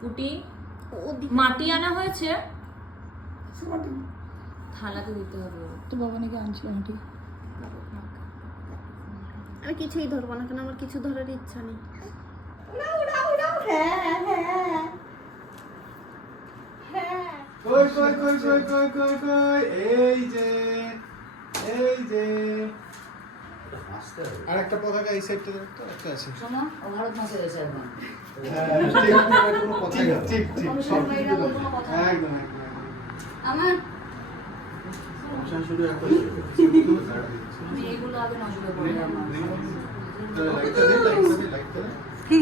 কুটি মাটি আনা হয়েছে, থালাতে দিতে হবে। তো বাবা নাকি আনছিল মাটি। আমি কিছুই ধরবো না, কারণ আমার কিছু ধরার ইচ্ছা নেই। কই কই কই কই কই কই কই, এই যে এই যে আর একটা পতাকা এই সাইডটা তো একটা আছে। শোনো, ও ভারত মাসে গেছে এখন। ঠিক ঠিক ঠিক সব কিছু তো একদম একদম আমার শুরু এখন আমি এইগুলো আগে নজরে পড়লাম। লাইটটা দে লাইটটা দে লাইটটা দে। কি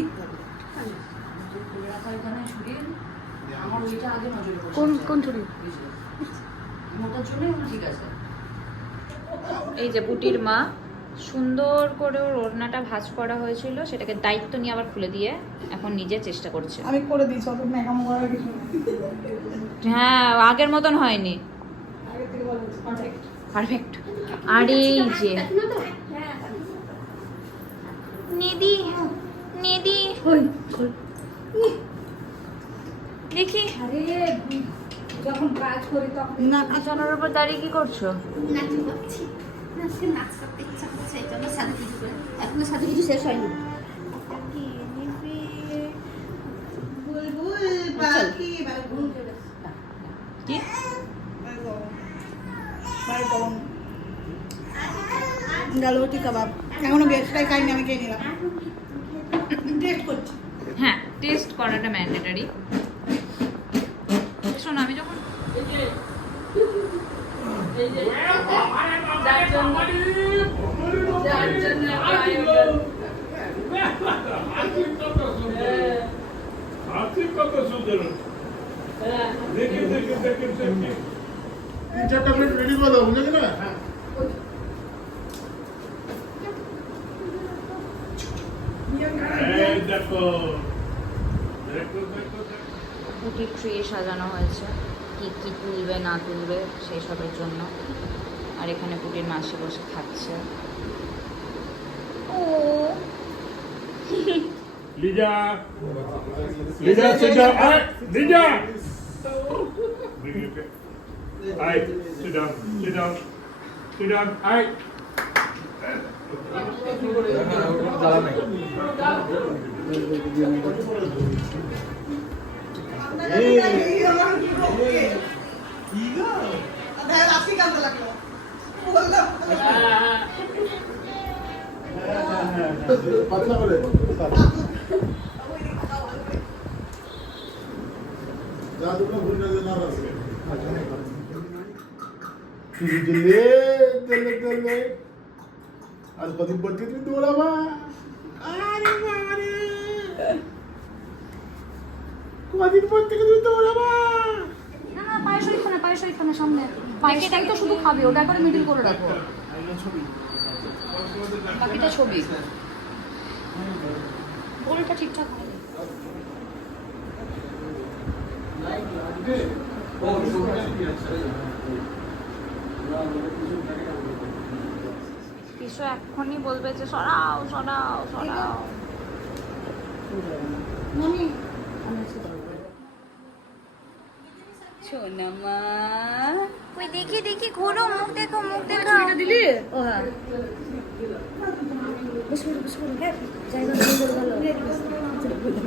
এখানে ছুরি আমার ওইটা আগে নজরে পড়ছে। কোন ছুরি? মোটা চুলে ঠিক আছে। এই যে বুটির মা সুন্দর করে ওর ওড়নাটা ভাঁজ করা হয়েছিল, সেটাকে দায়িত্ব নিয়ে আবার খুলে দিয়ে এখন নিজে চেষ্টা করছে। আমি করে দিয়েছি, অত মেকআপ করার কিছু নেই। হ্যাঁ, আগের মতন হয়নি, আগে থেকে ভালো হচ্ছে, পারফেক্ট। পারফেক্ট। আর এই যে নিধি নিধি দেখি যখন কাজ করি তখন না বিছানার উপর দাঁড়িয়ে কি করছো? নাচ করছি, নাচকে নাচ করতে ইচ্ছা করছে, এই জন্য সাথে কিছু করে। এখনো সাথে কিছু শেষ হয়নি। বুলবুল পাখি মানে ঘুম চলে কি ডালুটি কাবাব এখনো বেশটাই খাইনি, আমি খেয়ে নিলাম। টেস্ট করছি। হ্যাঁ, টেস্ট করাটা ম্যান্ডেটরি। শোনো, আমি যখন রেডি করে দাও, বুঝলে না? বুটির ট্রে সাজানো হয়েছে, কি কি তুলবে না তুলবে সেই সবের জন্য। আর এখানে বুটির মাসি বসে খাচ্ছে। ও Lija! Lija, sit down! Alright, Lija! Alright, sit down, sit down, sit down, alright. পাতলা করে যা দুটো ভুল না জানা আছে তুই দিলে দিলে আর কদিন পর থেকে তুমি দৌড়াবা। আরে বাবা রে, কদিন পর থেকে তুমি দৌড়াবা। না না, পায়েসই খানা, পায়েসই খানা সামনে। পায়েসটাই তো শুধু খাবে, ওটা করে মিডিল করে রাখো। বাকিটা ছবি। গোলটা ঠিকঠাক হয়নি। কিছু এখনই বলবে যে সরাও সরাও সরাও। সোনামা কই দেখি দেখি, ঘোরো, মুখ দেখো, মুখ দেখো। এটা দিলি? ও হ্যাঁ,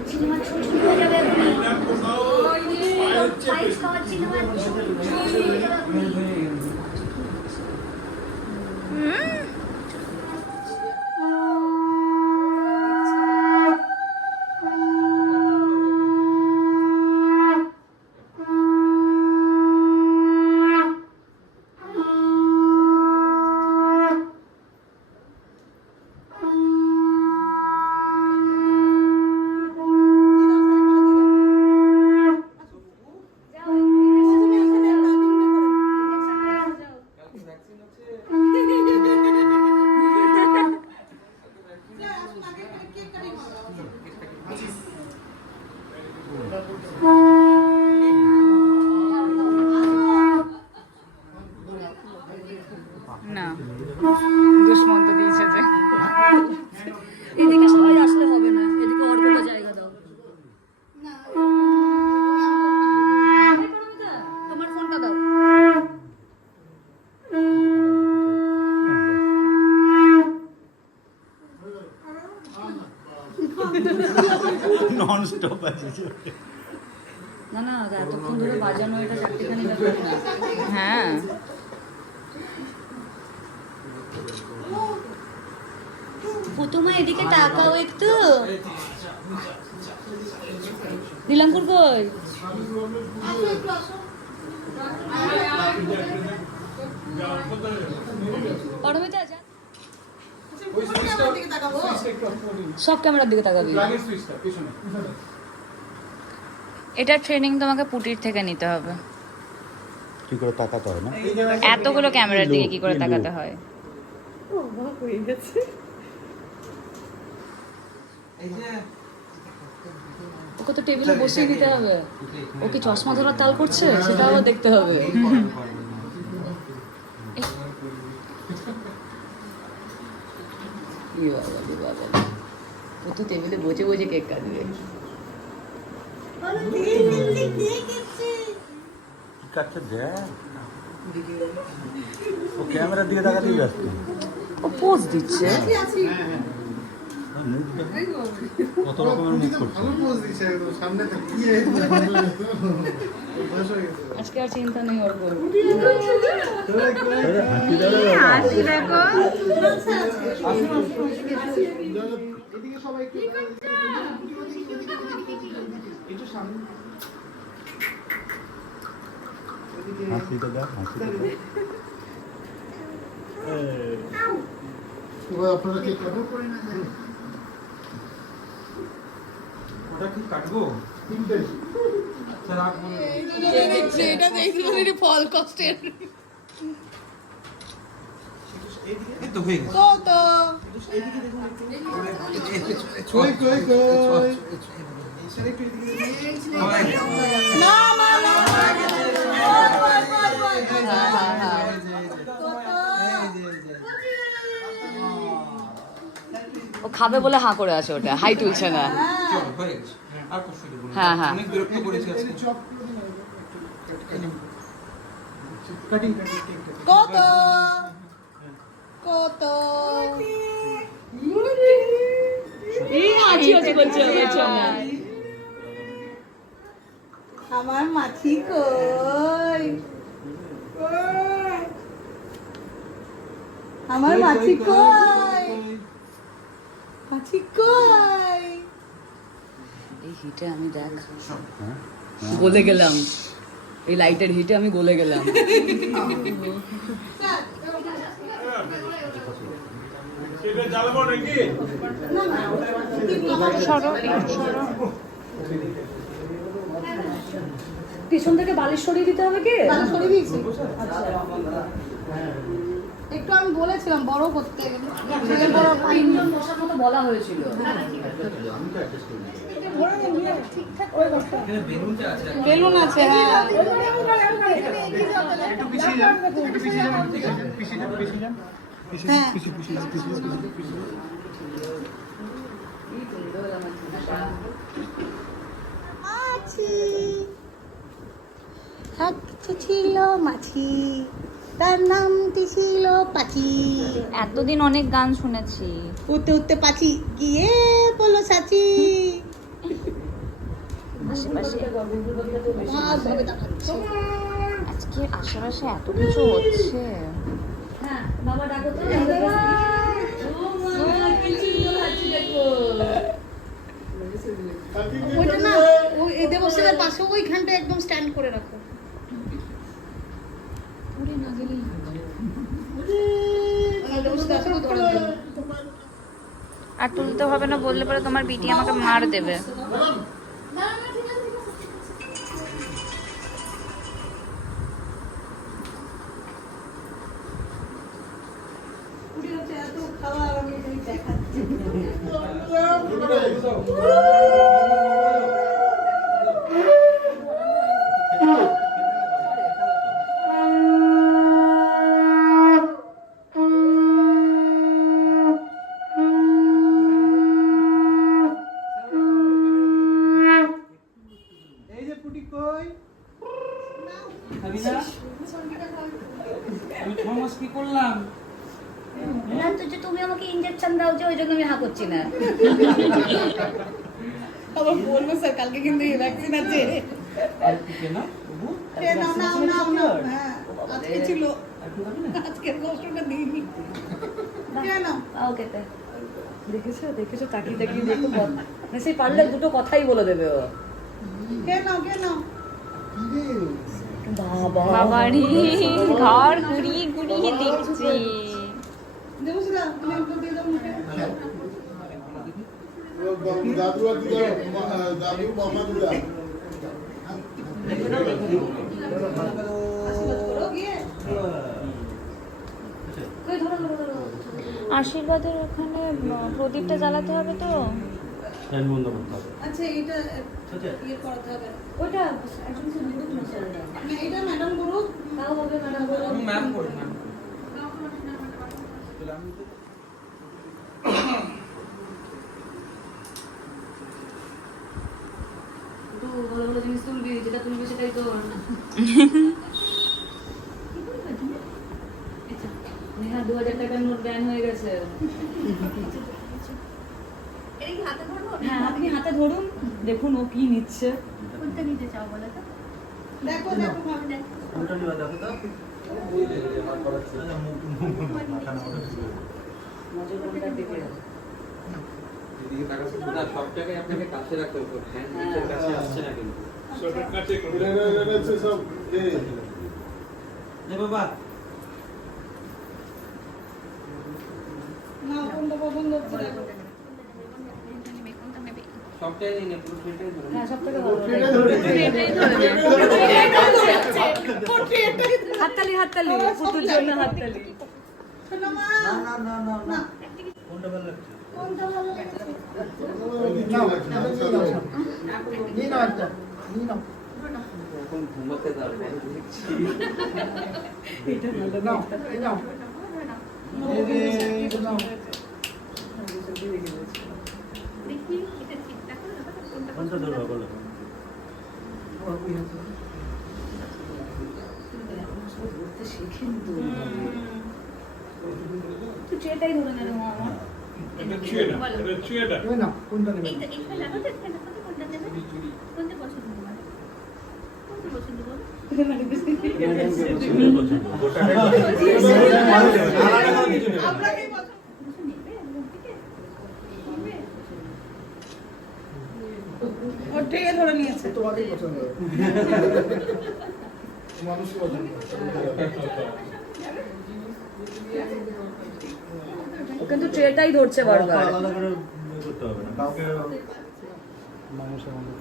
সিনেমা শুরু হয়ে যাবে এখনই। পায়েস খাওয়ার সিনেমা নন স্টপ আছে। না না এতক্ষণ ধরে বাজানো এটা চারটেখানি ব্যাপার না। হ্যাঁ প্রথমে এদিকে তাকাও একটু। দিলামপুর কই? পরমিতা যা। সব ক্যামেরার দিকে তাকাবি। এটা ট্রেনিং তোমাকে পুটির থেকে নিতে হবে। কি করে তাকাতে হয় না? এতগুলো ক্যামেরার দিকে কি করে তাকাতে হয়? ওকে তো টেবিলে বসিয়ে দিতে হবে। ও কি চশমা ধরার তাল করছে সেটাও দেখতে হবে। ও তো টেবিলে বসে বসে কেক কাটবে। কি কাটছে দেখ। ও ক্যামেরার দিকে তাকাতেই ব্যস্ত। ও পোজ দিচ্ছে। মুখ দেখো। কত রকমের মুখ করছে। আজকে আর চিন্তা নেই ওর উপর। হাসি দাও রে বাবা। হাসি দেখো। হাসিটা দেখ, হাসিটা দেখ। আপনারা কি করবো? ওটা কি কাটবো? তিনটে। আচ্ছা রাখবো। এটা দেখছি ফল কষ্টের। এই তো হয়ে গেছে। তো কই কই কই। না না না ও খাবে বলে হাঁ করে আছে, ওটা হাই তুলছে না। চলো হয়ে গেছে। আর কষ্ট দেবো না। হ্যাঁ, হ্যাঁ। অনেক বিরক্ত করেছি আজকে। কাটিং কাটিং কত কত আমার মাছি কই? আমার মাছি কই? মাছি কই? এই হিটে আমি দেখ গলে গেলাম। এই লাইটের হিটে আমি গলে গেলাম। জ্বালাবো নাকি? পিছন থেকে বালিশ সরিয়ে দিতে হবে কি? তাহলে সরিয়ে দিয়েছি। একটু আমি বলেছিলাম বড় করতে, ছেলে বড় পাইনি। তিনজন বসার মতো বলা হয়েছিল। বেলুনটা আছে। বেলুন আছে, হ্যাঁ। একটু পিছিয়ে যান। একটু পিছিয়ে যান। ঠিক আছে। পিছিয়ে যান, পিছিয়ে যান। হ্যাঁ মাছি থাকতে ছিল মাছি, তার নামটি ছিল পাখি। এতদিন অনেক গান শুনেছি। উঠতে উঠতে পাখি গিয়ে বললো চাচি। আশেপাশে ভাবে দেখাচ্ছে। আজকে আশেপাশে এত কিছু হচ্ছে। ওইটা না, ওই এই দেবশ্রীদের পাশে ওইখানটা একদম স্ট্যান্ড করে রাখো। দেবশ্রী আসলে ধরার জন্য। আর তুলতে হবে না বললে পরে তোমার বিটি আমাকে মার দেবে। এত খাবার আমি দেখাচ্ছি। এই যে পুটি কই? খাবি না? আমি 6 মাস কি করলাম? না তুই তুমি আমাকে ইনজেকশন দাও যে ওই জন্য আমি হা করছি না। আবার বলবো স্যার কালকে কিন্তু এই ভ্যাকসিন আছে। এ নাও নাও নাও নাও। হ্যাঁ আজকে ছিল, আজকের কষ্টটা দিইনি। কেন ওকে তে দেখেছো দেখেছো তাকিয়ে তাকিয়ে দেখো সেই পারলে দুটো কথাই বলে দেবে ও। কেন কেন বাবা বাবারি ঘর ঘুরিয়ে ঘুরিয়ে দেখছি। দেবুসদা তুমি একটু দিয়ে দাও মুখে। দাদু আর দিদা, দাদু মামা দিদা। আশীর্বাদ করো গিয়ে। কই ধরো ধরো ধরো। আশীর্বাদের ওখানে প্রদীপটা জ্বালাতে হবে তো। ফ্যান বন্ধ করতে হবে। আচ্ছা এটা ইয়ে করতে হবে। ওটা একজন সে গ্রুপ মেসেজ দাও। না এটা ম্যাডাম গ্রুপ তাও হবে ম্যাডাম বলো। ম্যাম করে ম্যাম। একটু ভালো ভালো জিনিস তুলবি, যেটা তুলবি সেটাই তো। নেহা 2000 টাকার নোট ব্যান হয়ে গেছে। হ্যাঁ আপনি হাতে ধরুন, দেখুন ও কি নিচ্ছে। দেখো দেখো ভাবে দেখো। নজর কোনটার দিকে? সব জায়গায় আপনাকে কাছে রাখতে হবে, হ্যান্ড নিচের কাছে আসছে না কিন্তু। সবের কাছে করে এটা হচ্ছে সব বাবা না কোনটা পছন্দ হচ্ছে দেখো। সবটাই নেই, পুরো ফিল্টারই ধরে। হ্যাঁ সব থেকে ভালো। হাততালি হাততালি, পুতুল জন্য হাততালি। শোনো মা। না কোনটা ভালো লাগছে? কোনটা ভালো লাগছে? এখন ঘুমাতে দাও, দেখছি। কোনটা ধরবো বলো? তুই ট্রেটাই ধরে নেবে মা আমার। এটা ছুঁয়ে না, এটা ছুঁয়ে না। আপনাকেই পছন্দ। ও ট্রে ধরে নিয়েছে। তোমাকেই পছন্দ মানুষই পছন্দ। ও কিন্তু ট্রেটাই ধরছে বারবার। আলাদা করে করতে হবে না, কাউকে মানুষের মধ্যে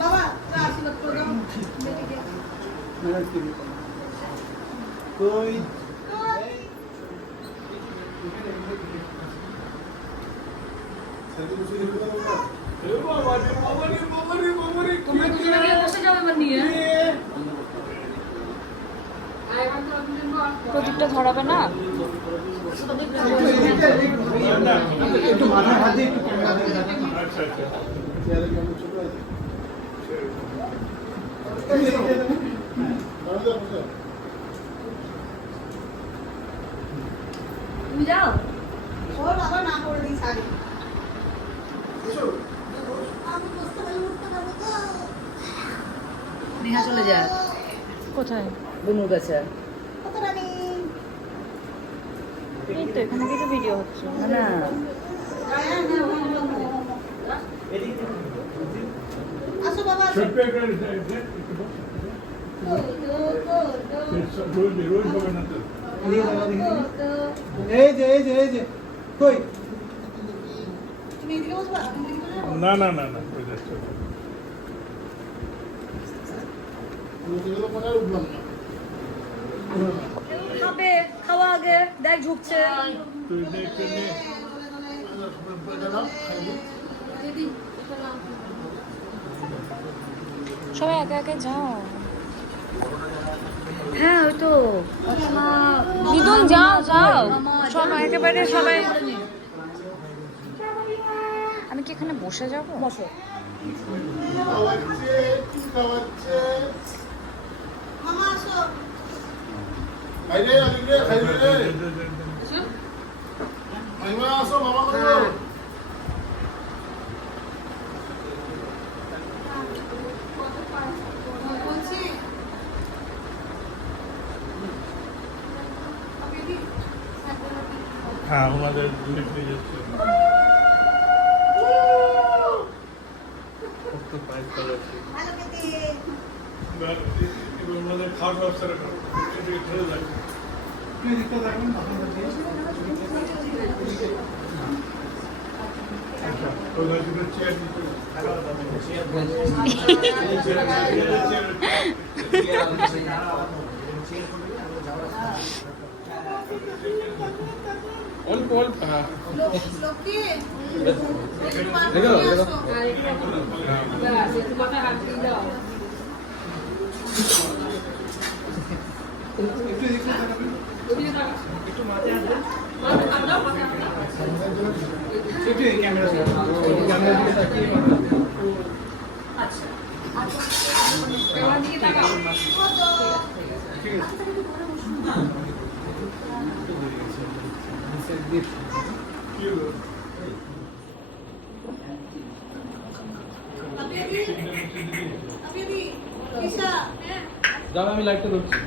বাবা আশীর্বাদ করে দাও। বেটিকে। কই এ বাবা রে, বাবা রে, বাবা রে, বাবা রে, তোমরা দুজনে গিয়ে বসে যাও এবার নিয়ে। প্রদীপটা ধরাবে না? একটু মাথা হাত দিয়ে একটু আচ্ছা আচ্ছা। চেয়ারে কেমন ছোট আছে তুমি যাও। ও বাবা না করে দিস আগে। নেহা চলে যা কোথায়? বুনুর কাছে। কত রানী। এই তো এখানে কিছু ভিডিও হচ্ছে। না না আসো বাবা আসো। ছোট্ট একটা রোজ রোজ হবে না তো। এই যে এই যে এই যে কই তুমি এদিকে বসবা? তুমি এদিকে বসবা? না না না না, ওই যাচ্ছে। উঠলাম না খাবে, খাওয়া আগে, দেখ ঝুঁকছে। তুই দেখতে নে। সবাই একে একে যাও। হ্যাঁ ওই তো দিদুন যাও যাও, সবাই একেবারে সবাই। আমি কি এখানে বসে যাব? বসো। খাওয়াচ্ছে কি খাওয়াচ্ছে মামা আসো। খাই রে আলিম রে খাই রে মাইমা আসো মামা করো বলছি হ্যাঁ আমাদের লিফট নিয়ে যাচ্ছে কত প্রাইস করা আছে ভালো খেতে এবার আমাদের খাওয়ার ব্যবস্থাটা সেদিকে চলে যায় ওদের দুটো চেয়ার নিতে অল্প অল্প হ্যাঁ লক্ষ্মী যাও আমি লাইটটা ধরছি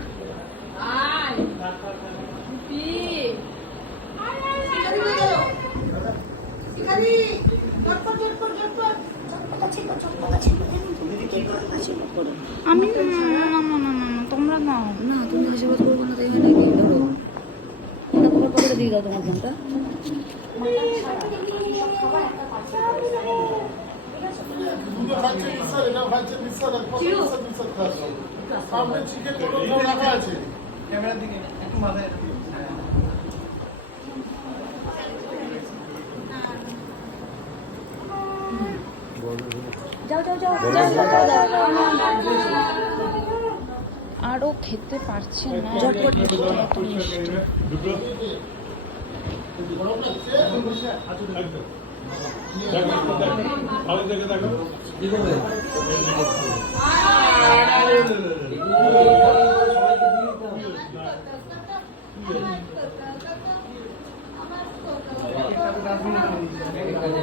আমি তোমরা নাও না, তুমি আশীর্বাদ করবো না তাই হয় নাকি? ধরো এটা তোমার পকেটে দিয়ে দাও তোমার ফোনটা। দুটো খাচ্ছে মিক্সার এটা খাচ্ছে মিক্সার আর মিক্সার মিক্সার খাচ্ছে সামনে চিকেন মোটর রাখা আছে ক্যামেরার দিকে একটু মাথায় যাও যাও যাও যাও যাও যাও যাও। আরো খেতে পারছে না, ঝটপট এত মিষ্টি। দুটো গরম লাগছে একদম ভালো দেখে দেখো কি করবে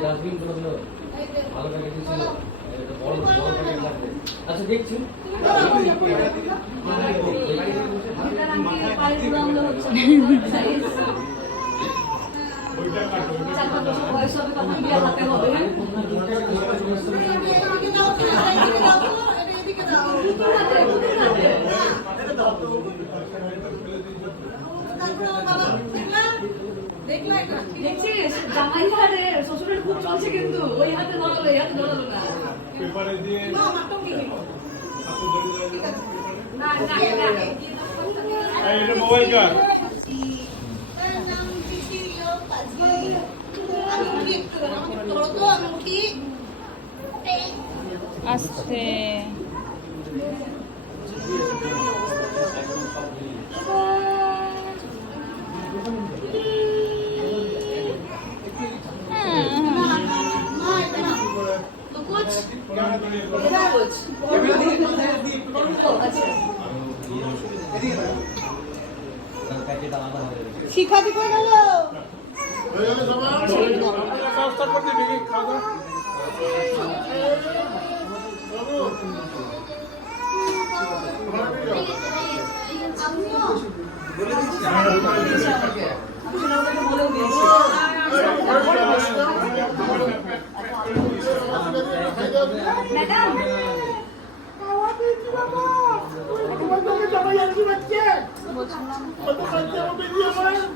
ডাস্টবিন গুলো ভালো প্যাকেট ছিল বড় বড় প্যাকেট লাগবে আচ্ছা দেখছি ওইটা কাটো দেখছিস জামাই হারে শ্বশুরের খুব চলছে কিন্তু ওই হাতে ধরালো এই হাতে ধরালো না পেপারে দিয়ে আপনি ধরে না এটা মোবাইল কার আস্তে প্যাকেট আলাদা হবে শিখাতে কই গেল হয়ে গেল সবার ব্যবস্থা করতে দেখি খাওয়া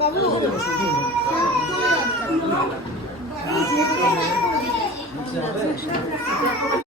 বাবু